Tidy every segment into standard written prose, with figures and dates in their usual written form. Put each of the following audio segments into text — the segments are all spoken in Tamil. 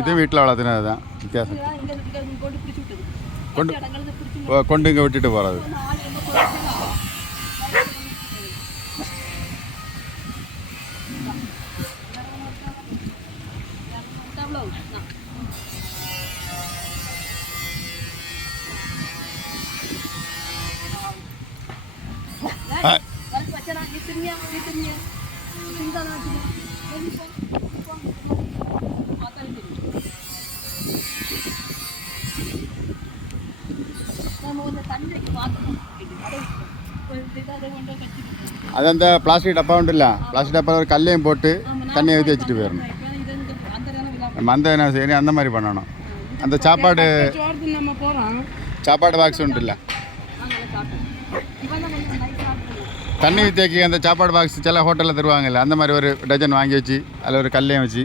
இது வீட்டில் வளர்த்துனது தான் வித்தியாசம். கொண்டு இங்கே விட்டுட்டு போகிறது. அது அந்த பிளாஸ்டிக் டப்பா உண்டு இல்லை, பிளாஸ்டிக் டப்பா ஒரு கல்லையும் போட்டு தண்ணியை ஊற்றி வச்சுட்டு போயிடணும். அந்த என்ன சரி அந்த மாதிரி பண்ணணும். அந்த சாப்பாடு பாக்ஸ் உண்டு இல்லை, தண்ணி ஊற்றி அந்த சாப்பாடு பாக்ஸ் சில ஹோட்டலில் தருவாங்கல்ல, அந்த மாதிரி ஒரு டஜன் வாங்கி வச்சு அதில் ஒரு கல்லையும் வச்சு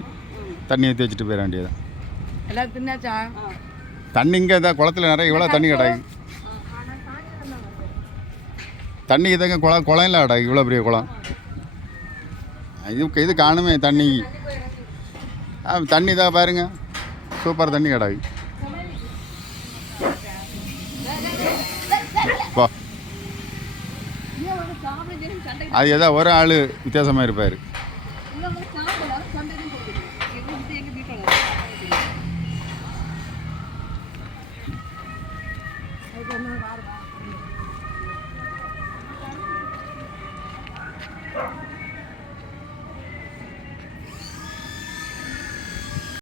தண்ணி ஊற்றி வச்சுட்டு போயிட வேண்டியது. தண்ணி இங்கே இந்த குளத்தில் நிறைய இவ்வளோ தண்ணி கிடாது. தண்ணி இதுங்க குளம் இல்லை கிடாது, இவ்வளோ பெரிய குளம். இது காணுமே தண்ணி. தண்ணி தான் பாருங்க, சூப்பர் தண்ணி கிடாது. அது ஏதோ ஒரு ஆள் வித்தியாசமாக இருப்பார்.